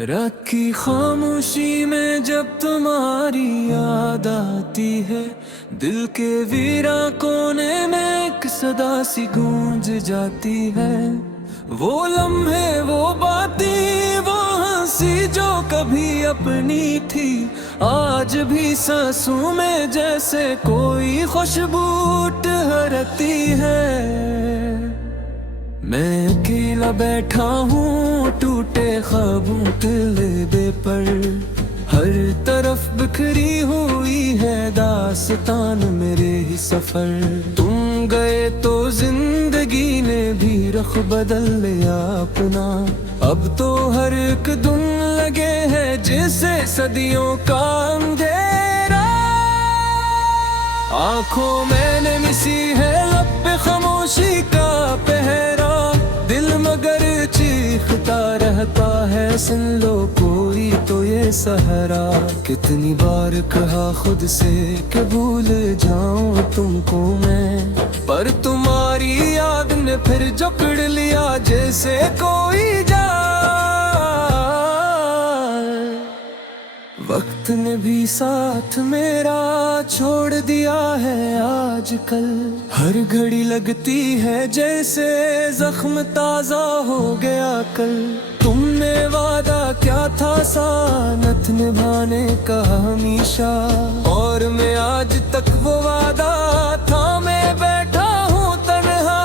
रात की खामोशी में जब तुम्हारी याद आती है, दिल के वीरा कोने में एक सदा सी गूंज जाती है। वो लम्हे, वो बातें, वो हंसी जो कभी अपनी थी, आज भी सांसों में जैसे कोई खुशबू टहरती है। मैं अकेला बैठा हूँ टूटे ख्वाबों के लेबे पर, हर तरफ बिखरी हुई है दास्तान मेरे ही सफर। तुम गए तो जिंदगी ने भी रुख बदल लिया अपना, अब तो हर एक दिन लगे है जैसे सदियों का अंधेरा। आंखों मैंने मिसी है लब पे खामोशी का पहरा, दिल मगर चीखता रहता है सुन लो कोई तो ये सहारा। कितनी बार कहा खुद से कि भूल जाऊं तुमको मैं, पर तुम्हारी याद ने फिर जकड़ लिया जैसे कोई जाल। वक्त ने भी साथ मेरा छोड़ दिया है आजकल, हर घड़ी लगती है जैसे जख्म ताजा हो गया कल। तुमने वादा क्या था सानत निभाने का हमेशा, और मैं आज तक वो वादा था मैं बैठा हूँ तन्हा।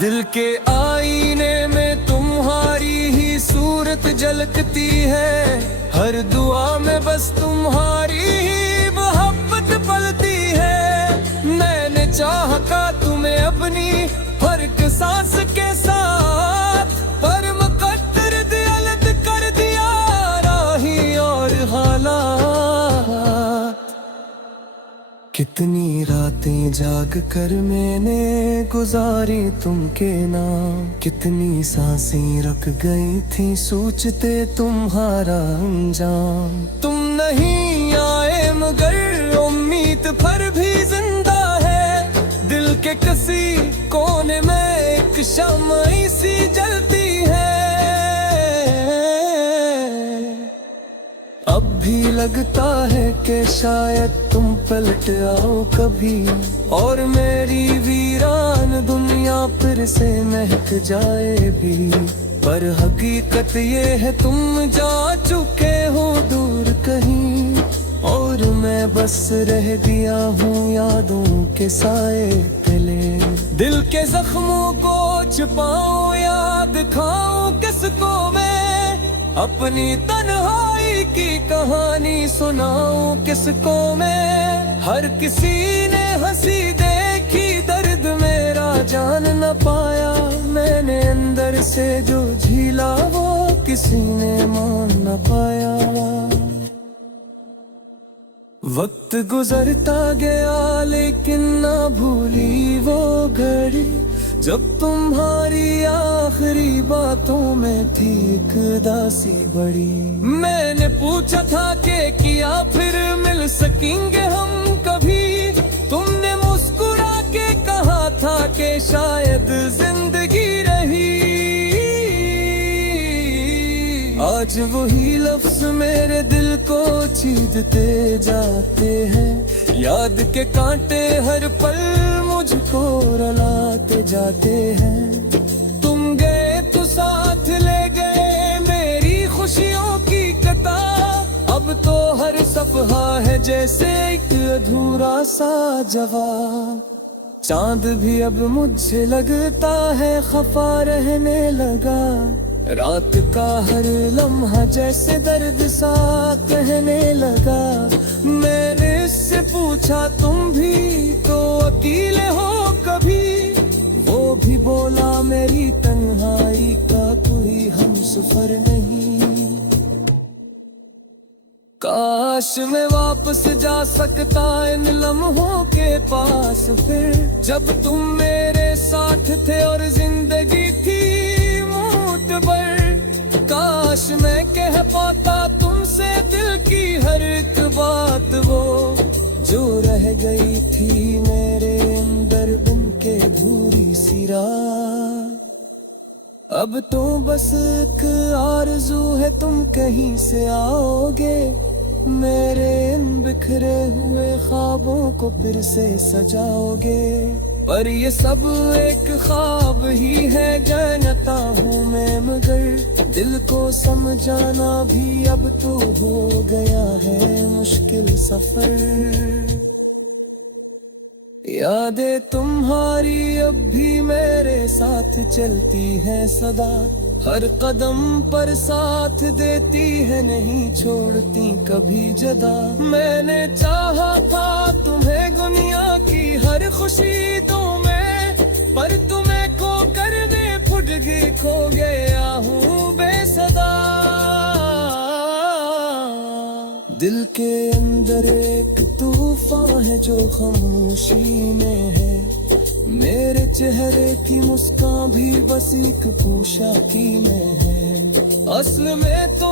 दिल के आईने में तुम्हारी ही सूरत झलकती है, हर दुआ में बस तुम्हारी ही मोहब्बत पलती है। मैंने चाहा तुम्हें अपनी हर एक सांस के साथ, पर मुकद्दर ने अलग कर दिया राही और हालात। कितनी रातें जाग कर मैंने गुजारी तुमके नाम, कितनी सांसें रुक गई थी सोचते तुम्हारा अंजाम। तुम नहीं आए मगर उम्मीद पर भी जिंदा है, दिल के किसी कोने में एक शम्मा सी जलती है। अब भी लगता है कि शायद तुम पलट आओ कभी, और मेरी वीरान दुनिया फिर से महक जाए भी। पर हकीकत ये है तुम जा चुके हो दूर कहीं, और मैं बस रह गया हूँ यादों के साए तले। दिल के जख्मों को छुपाऊं या दिखाऊं किसको मैं, अपनी तन्हाई की कहानी सुनाऊं किसको मैं। हर किसी ने हंसी देखी दर्द मेरा जान न पाया, मैंने अंदर से जो झीला वो किसी ने मान न पाया। वक्त गुजरता गया लेकिन ना भूली वो घड़ी, जब तुम्हारी आखिरी बातों में थी एक दासी बड़ी। मैंने पूछा था कि क्या फिर मिल सकेंगे हम कभी, तुमने मुस्कुरा के कहा था कि शायद जिंदगी रही। आज वही लफ्ज मेरे दिल को छीदते जाते हैं, याद के कांटे हर पल मुझको रुलाते जाते हैं। तुम गए तो साथ ले गए मेरी खुशियों की कतार, अब तो हर सफहा है जैसे एक अधूरा सा जवाब। चांद भी अब मुझे लगता है खफा रहने लगा, रात का हर लम्हा जैसे दर्द सा कहने लगा। मैंने इससे पूछा तुम भी तो अकेले हो कभी, वो भी बोला मेरी तन्हाई का कोई हमसफर नहीं। काश मैं वापस जा सकता इन लम्हों के पास फिर, जब तुम मेरे साथ थे और जिंदगी थी मूठ भर। काश मैं कह पाता तुमसे दिल की हर एक बात, वो जो रह गई थी मेरे अंदर बन के अधूरी सी रात। अब तो बस एक आरज़ू है तुम कहीं से आओगे, मेरे इन बिखरे हुए ख्वाबों को फिर से सजाओगे। पर ये सब एक ख्वाब ही है जानता हूँ मैं, मगर दिल को समझाना भी अब तो हो गया है मुश्किल सफर। यादें तुम्हारी अब भी मेरे साथ चलती हैं सदा, हर कदम पर साथ देती है, नहीं छोड़ती कभी जदा। मैंने चाहा था तुम्हें दुनिया की हर खुशी दूं मैं, पर तुम्हें खो कर मैं फुट गई, खो गया हूँ बेसदा। दिल के अंदर एक तूफान है जो खामोशी में है, मेरे चेहरे की मुस्कान भी बस एक पोशाकी में है। असल में तो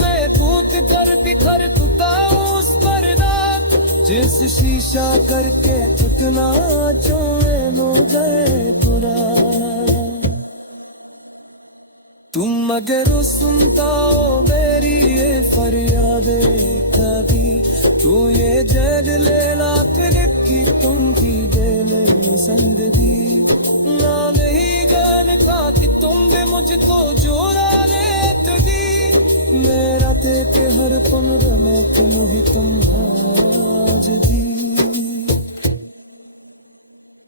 मैं कूद कर बिखर चुका हूँ उस पर्दा, जिस शीशा करके टूटना जो हो जाए पूरा। तुम अगर सुनता हो मेरी ये फरियादें कभी, तू ये जग ले ला फिर की तुम की दे ले जिंदगी। ना नहीं जानता कि तुम भी मुझको चुरा लेती, मेरा देख हर पल में तुम ही तुम आज दी।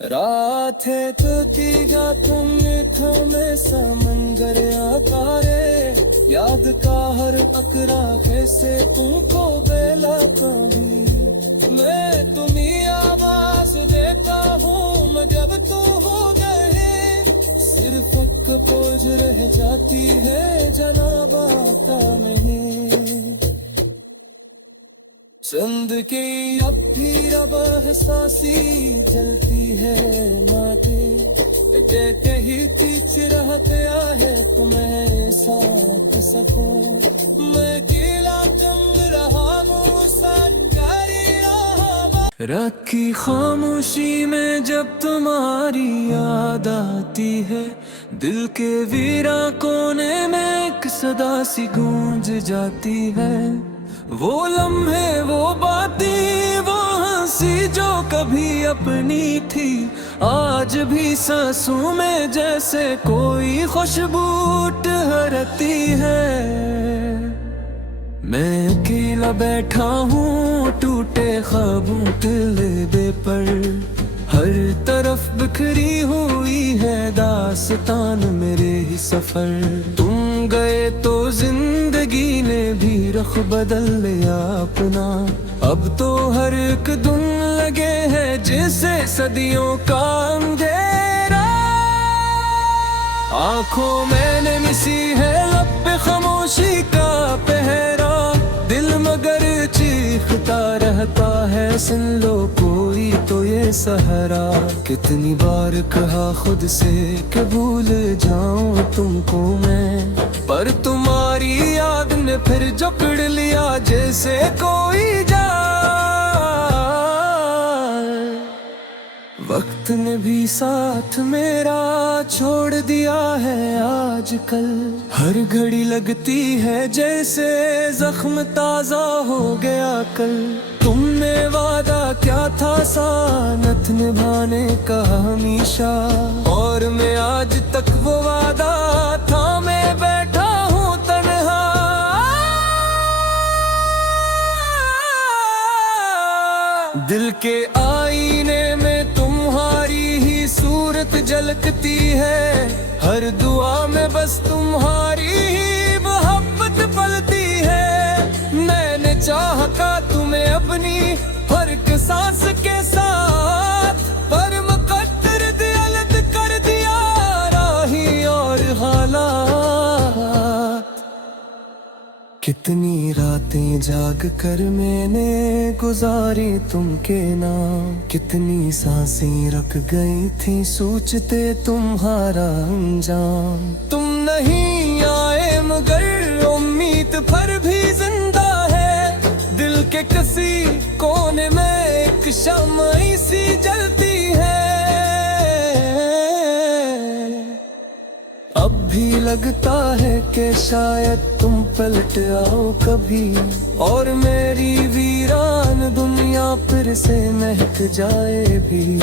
रात है तो तीगा तुमने थमे समंदर आकारे, याद का हर अकरा कैसे तुमको बेला कभी। मैं तुम्हें आवाज देता हूँ मैं जब तू हो गए, सिर्फ एक पोज रह जाती है जनाबा का नहीं। जिंदगी अब भी रब एहसासी जलती है माथे, कहते ही तीच रह गया है तुम्हें साथ सको। मैं गीला चंद रहा हूँ संजारी रहा, रात की खामोशी में जब तुम्हारी याद आती है, दिल के वीरा कोने में एक सदा सी गूंज जाती है। वो लम्हे वो बातें वो हंसी जो कभी अपनी थी, आज भी सांसों में जैसे कोई खुशबू ठहरती है। मैं अकेला बैठा हूँ टूटे ख्वाबों के लेबे पर, हर तरफ बिखरी हुई है दास्तान मेरे ही सफर। तुम गए तो जिंदगी ने भी रुख बदल लिया अपना, अब तो हर एक दिन लगे है जैसे सदियों का अंधेरा। आंखों मैंने मिसी है लब पे खामोशी का पहरा, दिल मगर चीखता रहता है सुन लो कोई तो ये सहारा। कितनी बार कहा खुद से कि भूल जाऊं तुमको मैं, पर तुम्हारी याद ने फिर जकड़ लिया जैसे कोई जाल। वक्त ने भी साथ मेरा छोड़ दिया है आजकल, हर घड़ी लगती है जैसे जख्म ताजा हो गया कल। तुमने वादा क्या था सानत निभाने का हमेशा, और मैं आज तक वो वादा था मैं बैठा हूँ तन्हा। दिल के आईने में तुम्हारी ही सूरत झलकती है, हर दुआ में बस तुम्हारी ही मोहब्बत पलती है। मैंने चाहा तुम्हें अपनी हर एक सांस के साथ, पर मुकद्दर ने अलग कर दिया राही और हालात। कितनी रातें जाग कर मैंने गुजारी तुमके नाम, कितनी सांसें रख गई थी सोचते तुम्हारा अंजाम। तुम नहीं आए मगर उम्मीद पर भी जिंदा है, दिल के किसी कोने में एक शम्मा सी जलती है। अब भी लगता है कि शायद तुम पलट आओ कभी, और मेरी वीरान दुनिया फिर से महक जाए भी।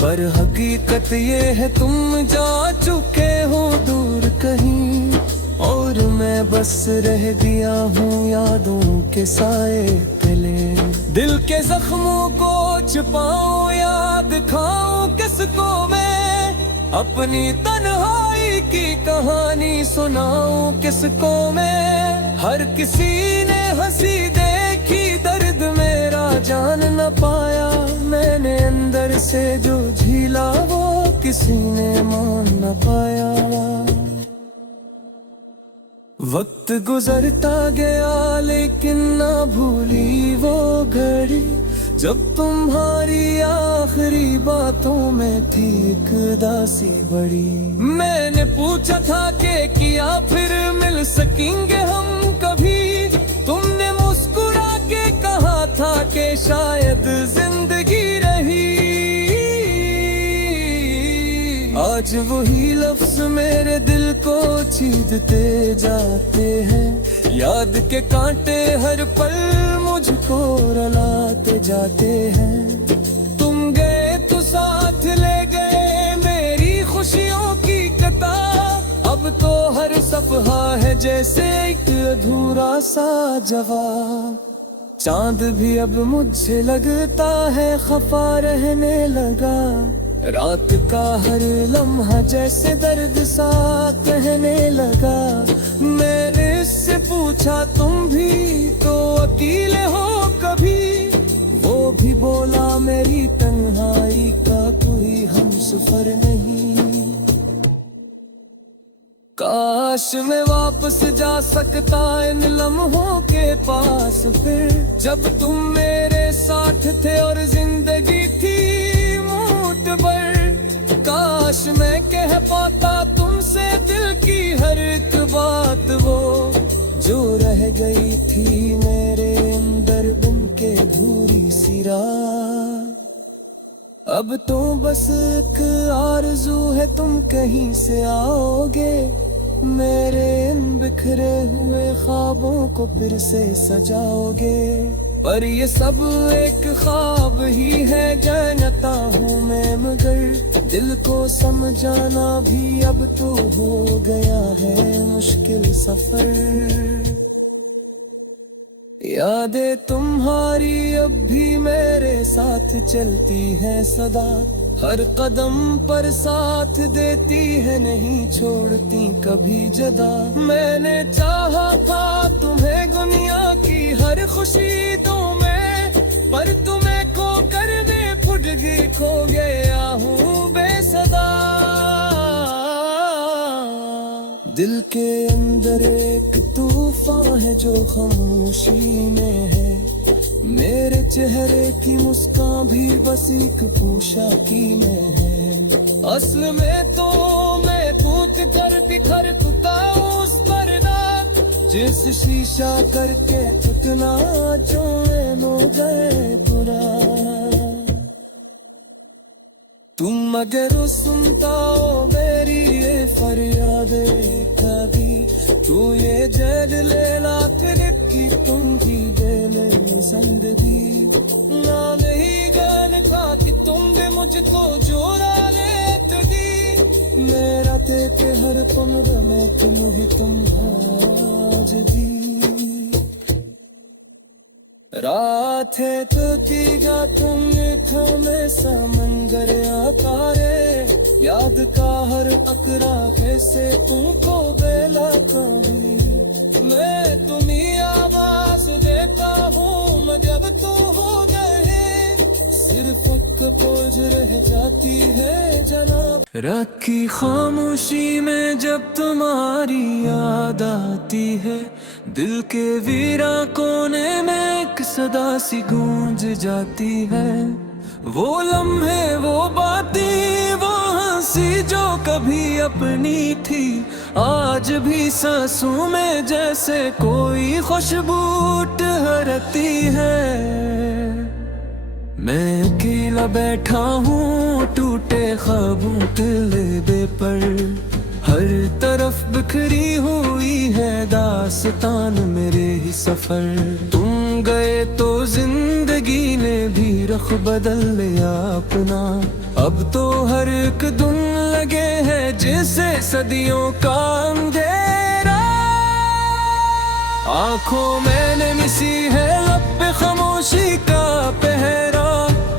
पर हकीकत ये है तुम जा चुके हो दूर कहीं, और मैं बस रह गया हूँ यादों के साए तले। दिल के जख्मों को छुपाऊं या दिखाऊं किसको मैं, अपनी तन्हाई की कहानी सुनाऊं किसको मैं। हर किसी ने हंसी देखी दर्द मेरा जान न पाया, मैंने अंदर से जो झीला वो किसी ने मान न पाया। वक्त गुजरता गया लेकिन ना भूली वो घड़ी, जब तुम्हारी आखिरी बातों में थी एक दासी बड़ी। मैंने पूछा था कि क्या फिर मिल सकेंगे हम कभी, तुमने मुस्कुरा के कहा था कि शायद जिंदगी रही। आज वही लफ्ज मेरे दिल को छीदते जाते हैं, याद के कांटे हर पल मुझको रुलाते जाते हैं। तुम गए तो साथ ले गए मेरी खुशियों की किताब, अब तो हर सफहा है जैसे एक अधूरा सा जवाब। चांद भी अब मुझे लगता है खफा रहने लगा, रात का हर लम्हा जैसे दर्द सा कहने लगा। मैंने इससे पूछा तुम भी तो अकेले हो कभी, वो भी बोला मेरी तन्हाई का कोई हमसफर नहीं। काश मैं वापस जा सकता इन लम्हों के पास फिर, जब तुम मेरे साथ थे और जिंदगी थी मुठभर। काश मैं कह पाता तुमसे दिल की हर एक बात, वो जो रह गई थी मेरे अंदर बन के अधूरी सी रात। अब तो बस एक आरज़ू है तुम कहीं से आओगे, मेरे इन बिखरे हुए ख्वाबों को फिर से सजाओगे। पर ये सब एक ख्वाब ही है जानता हूँ मैं, मगर दिल को समझाना भी अब तो हो गया है मुश्किल सफर। यादें तुम्हारी अब भी मेरे साथ चलती हैं सदा, हर कदम पर साथ देती है नहीं छोड़ती कभी जदा। मैंने चाहा था तुम्हें दुनिया की हर खुशी दूं मैं, पर तुम्हें खो कर मैं फुटगी खो गया हूँ बेसदा। दिल के अंदर एक तूफान है जो खामोशी में है, मेरे चेहरे की मुस्कान भी बस एक पोशाकी में है। असल में तो मैं कूद कर बिखर चुका उस पर्दा, जिस शीशा करके टूटना जो हो जाए बुरा। तुम अगर सुनता हो मेरी ये फरियादें कभी, तू ये जद ले ला फिर की तुम भी दे ले जिंदगी। ना नहीं गान का कि तुम भी मुझको जोड़ा ले तुझी, मेरा ते हर कमरे में तुम ही तुम आज दी। रात है तो तीगा तुम में समंदर आकारे, याद का हर अकरा कैसे तुमको बेला कभी। मैं तुम्हें आवाज देता हूँ जब तू हो गए, सिर्फ पोज रह जाती है जनाब। रात की खामोशी में जब तुम्हारी याद आती है, दिल के वीरा कोने में एक सदा सी गूंज जाती है। वो लम्हे वो बातें वो हंसी जो कभी अपनी थी, आज भी सांसों में जैसे कोई खुशबू ठहरती है। मैं अकेला बैठा हूँ टूटे ख्वाबों के लेबे पर, हर तरफ तरफ बिखरी हुई है दास्तान मेरे ही सफर। तुम गए तो जिंदगी ने भी रुख बदल लिया अपना। अब तो हर एक दिन लगे हैं जैसे सदियों का अंधेरा। आंखों मैंने मिसी है लब पे खामोशी का पहरा।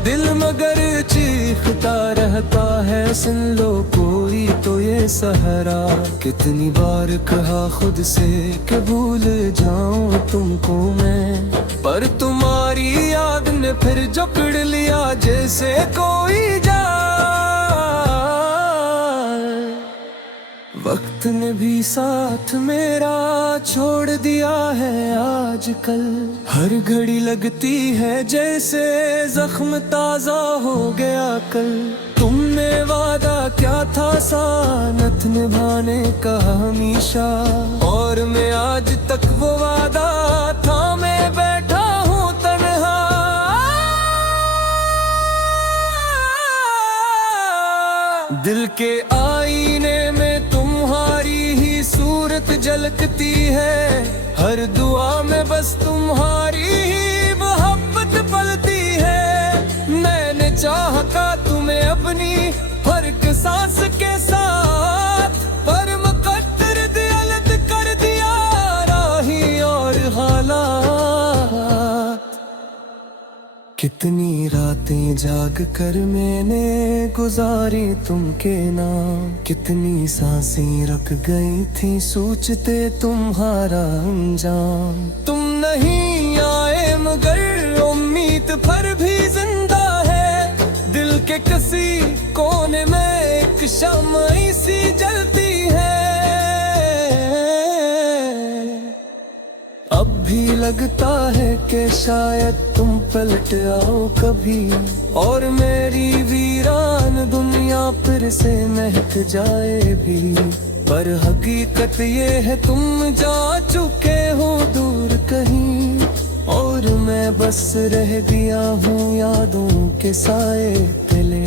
दिल मगर चीखता रहता है सुन लो कोई तो ये सहारा। कितनी बार कहा खुद से कि भूल जाऊं तुमको मैं, पर तुम्हारी याद ने फिर जकड़ लिया जैसे कोई जाल। वक्त ने भी साथ मेरा छोड़ दिया है आजकल। हर घड़ी लगती है जैसे जख्म ताजा हो गया कल। तुमने वादा क्या था सानत निभाने का हमेशा, और मैं आज तक वो वादा था मैं बैठा हूँ तन्हा। दिल के आईने में तुम्हारी ही सूरत झलकती है। हर दुआ में बस तुम्हारी ही मोहब्बत पलती है। मैंने चाहा तुम्हें अपनी हर एक सांस के साथ, पर मुकद्दर ने अलग कर दिया राही और हालात। कितनी रातें जाग कर मैंने गुजारी तुमके नाम। कितनी सांसें रुक गई थी सोचते तुम्हारा अंजाम। तुम नहीं आए मगर उम्मीद पर भी जिंदा है। दिल के किसी कोने में एक शम्म सी जलती है। अब भी लगता है कि शायद तुम पलट आओ कभी, और मेरी वीरान दुनिया फिर से महक जाए भी। पर हकीकत ये है तुम जा चुके हो दूर कहीं, और मैं बस रह गया हूँ यादों के साए तले।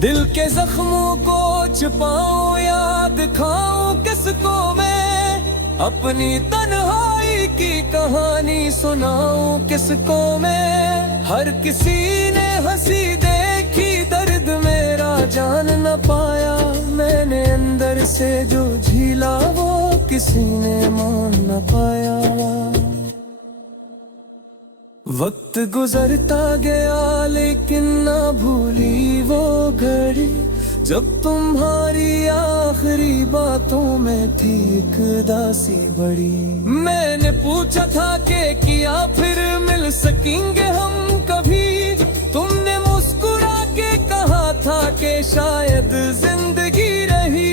दिल के जख्मों को छुपाऊं या दिखाऊं किसको मैं, अपनी तन्हाई की कहानी सुनाऊं किसको मैं। हर किसी ने हंसी देखी दर्द मेरा जान न पाया। मैंने अंदर से जो झीला वो किसी ने मान न पाया। वक्त गुजरता गया लेकिन ना भूली वो घड़ी, जब तुम्हारी आखिरी बातों में थी एक दासी बड़ी। मैंने पूछा था कि क्या फिर मिल सकेंगे हम कभी, तुमने मुस्कुरा के कहा था कि शायद जिंदगी रही।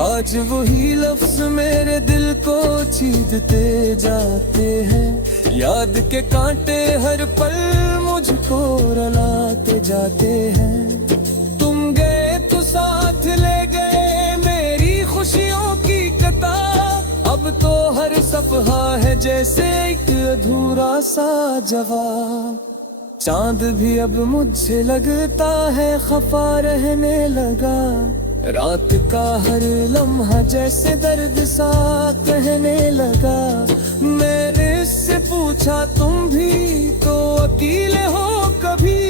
आज वही लफ्ज मेरे दिल को चीरते जाते हैं। याद के कांटे हर पल मुझको रुलाते जाते हैं। तुम गए तो साथ ले गए मेरी खुशियों की कतार। अब तो हर सफहा है जैसे एक अधूरा सा जवाब। चांद भी अब मुझे लगता है खफा रहने लगा। रात का हर लम्हा जैसे दर्द सा कहने लगा। मैंने इससे पूछा तुम भी तो अकेले हो कभी,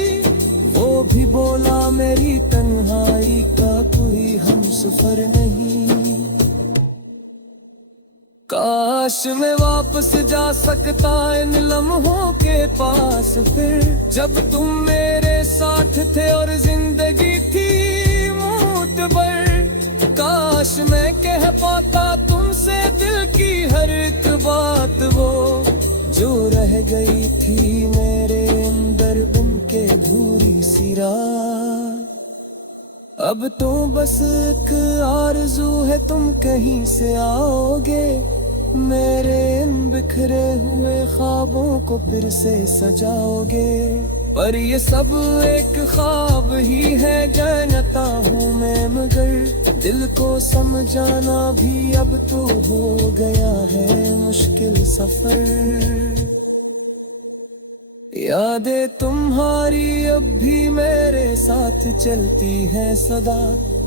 वो भी बोला मेरी तन्हाई का कोई हमसफर नहीं। काश मैं वापस जा सकता इन लम्हों के पास फिर, जब तुम मेरे साथ थे और जिंदगी थी मूतबर। काश मैं कह पाता तुमसे दिल की हर एक बात, वो जो रह गई थी मेरे अंदर बन के अधूरी सी रात। अब तो बस एक आरज़ू है तुम कहीं से आओगे, मेरे इन बिखरे हुए ख्वाबों को फिर से सजाओगे। पर ये सब एक ख्वाब ही है जानता हूँ मैं, मगर दिल को समझाना भी अब तो हो गया है मुश्किल सफर। यादें तुम्हारी अब भी मेरे साथ चलती है सदा,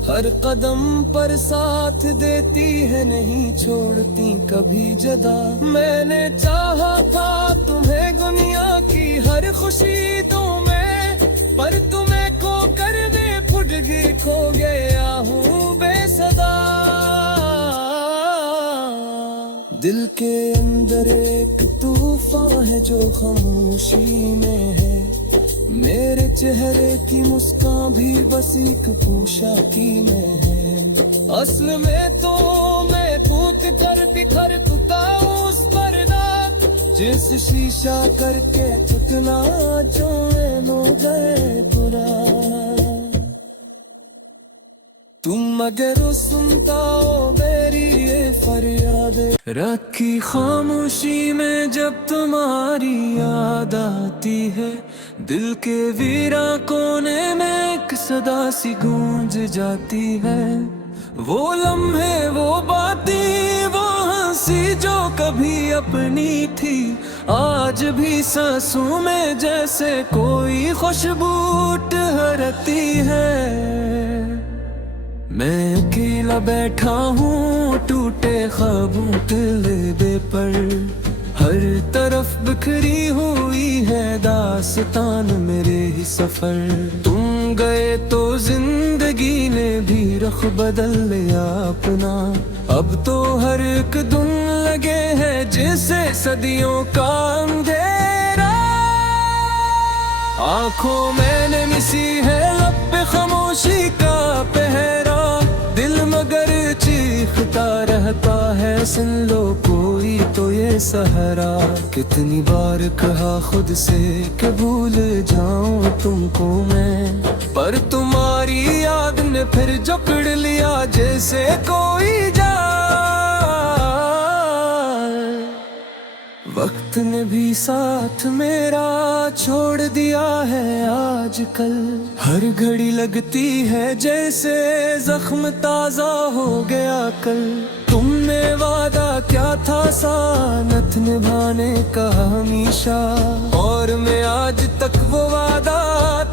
हर कदम पर साथ देती है, नहीं छोड़ती कभी जदा। मैंने चाहा था तुम्हें दुनिया की हर खुशी दूं मैं, पर तुम्हें खो कर मैं फुटगी खो गया हूँ बेसदा। दिल के अंदर एक तूफान है जो खामोशी में है, मेरे चेहरे की मुस्कान भी बस एक पोशाकी में है। असल में तो मैं कूद कर बिखर चुका हूँ उस पर्दा, जिस शीशा करके चुकना जो लो गए बुरा। तुम अगर सुनता हो मेरी ये फरियाद, रखी खामोशी में जब तुम्हारी याद आती है, दिल के वीरा कोने में एक सदा सी गूंज जाती है। वो लम्हे वो बातें वो हंसी जो कभी अपनी थी, आज भी सांसों में जैसे कोई खुशबू ठहरती है। मैं अकेला बैठा हूँ टूटे ख्वाबों के लेबे पर, हर तरफ बिखरी हुई है दास्तान मेरे ही सफर। तुम गए तो जिंदगी ने भी रुख बदल लिया अपना, अब तो हर एक दिन लगे है जैसे सदियों का अंधेरा। आंखों मैंने मिसी है लब पे खामोशी का पहरा, दिल मगर चीखता रहता है सुन लो कोई तो ये सहारा। कितनी बार कहा खुद से कि भूल जाऊं तुमको मैं, पर तुम्हारी याद ने फिर जकड़ लिया जैसे कोई जाल। वक्त ने भी साथ मेरा छोड़ दिया है आजकल, हर घड़ी लगती है जैसे जख्म ताजा हो गया कल। तुमने वादा क्या था सानत निभाने का हमेशा, और मैं आज तक वो वादा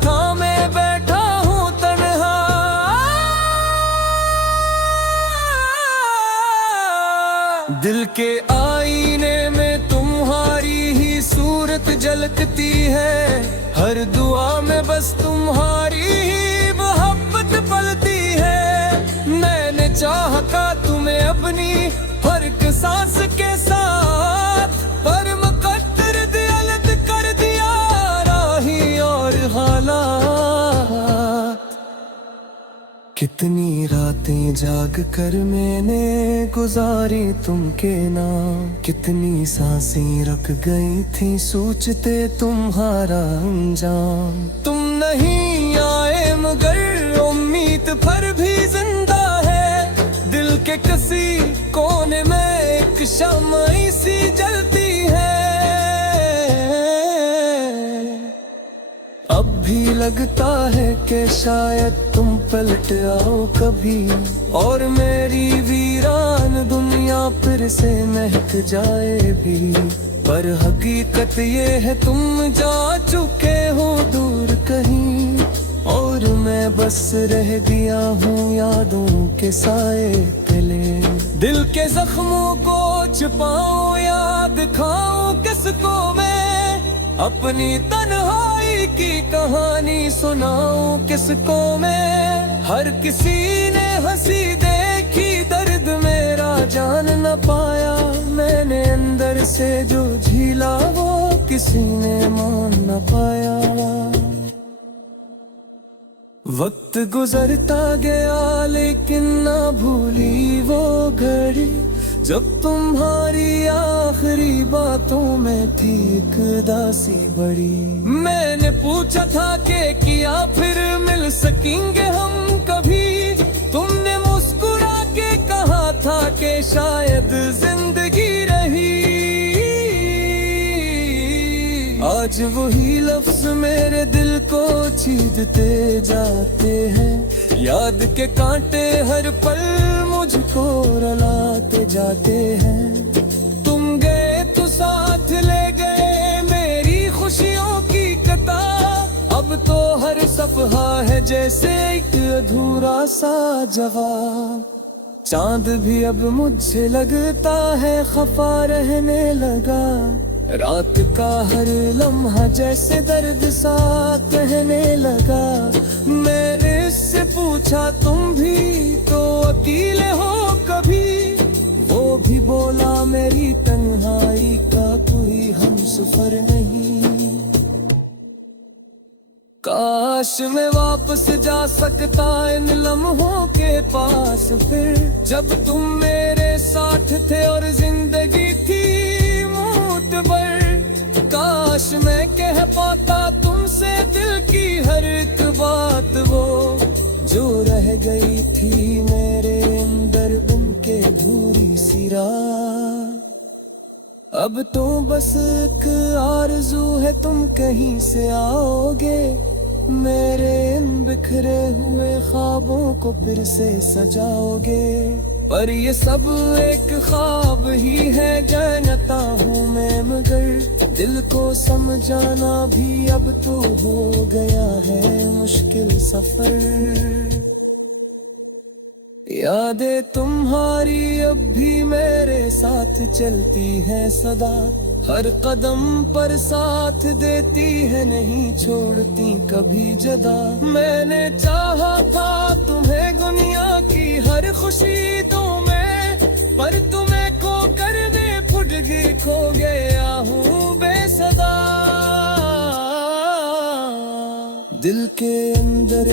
था मैं बैठा हूँ तन्हा। दिल के आईने में तुम्हारी ही सूरत झलकती है, हर दुआ में बस तुम्हारी ही मोहब्बत पलती है। मैंने चाहा तुम्हें अपनी हर एक सांस के साथ, पर मुकद्दर ने अलग कर दिया राही और हालात। कितनी रातें जाग कर मैंने गुजारी तुमके नाम, कितनी सांसें रख गई थी सोचते तुम्हारा अंजाम। तुम नहीं आए मगर उम्मीद पर भी जिंदा है, दिल के किसी कोने में एक शम्मा सी जलती है। अब भी लगता है कि शायद तुम पलट आओ कभी, और मेरी वीरान दुनिया फिर से महक जाए भी। पर हकीकत ये है तुम जा चुके हो दूर कहीं, और मैं बस रह गया हूँ यादों के साए तले। दिल के जख्मों को छुपाऊं या दिखाऊं किसको मैं, अपनी तन्हाई की कहानी सुनाऊं किसको मैं। हर किसी ने हंसी देखी दर्द मेरा जान न पाया, मैंने अंदर से जो झीला वो किसी ने मान न पाया। वक्त गुजरता गया लेकिन ना भूली वो घड़ी, जब तुम्हारी आखिरी बातों में थी एक दासी बड़ी। मैंने पूछा था कि क्या फिर मिल सकेंगे हम कभी, तुमने मुस्कुरा के कहा था कि शायद जिंदगी रही। आज वही लफ्ज मेरे दिल को छीदते जाते हैं, याद के कांटे हर पल मुझको रुलाते जाते हैं। तुम गए तो साथ ले गए मेरी खुशियों की कतार, अब अब तो हर सफहा है जैसे एक अधूरा सा जवाब। चांद भी अब मुझे लगता है खफा रहने लगा। रात का हर लम्हा जैसे दर्द सा कहने लगा। मैंने इससे पूछा तुम भी तो अकेले हो कभी? वो भी बोला मेरी तन्हाई का कोई हमसफर नहीं। काश मैं वापस जा सकता इन लम्हों के पास फिर, जब तुम मेरे साथ थे और जिंदगी थी मोतबर। काश मैं कह पाता तुमसे दिल की हर एक बात, वो जो रह गई थी मेरे अंदर बन के अधूरी सी रात। अब तो बस एक आरज़ू है तुम कहीं से आओगे, मेरे इन बिखरे हुए ख्वाबों को फिर से सजाओगे। पर ये सब एक ख्वाब ही है जानता हूँ मैं, मगर दिल को समझाना भी अब तो हो गया है मुश्किल सफर। यादें तुम्हारी अब भी मेरे साथ चलती हैं सदा, हर कदम पर साथ देती है नहीं छोड़ती कभी जदा। मैंने चाहा था तुम्हें दुनिया की हर खुशी दूं मैं, पर तुम्हें खो करने फुटगी खो गया हूँ बेसदा। दिल के अंदर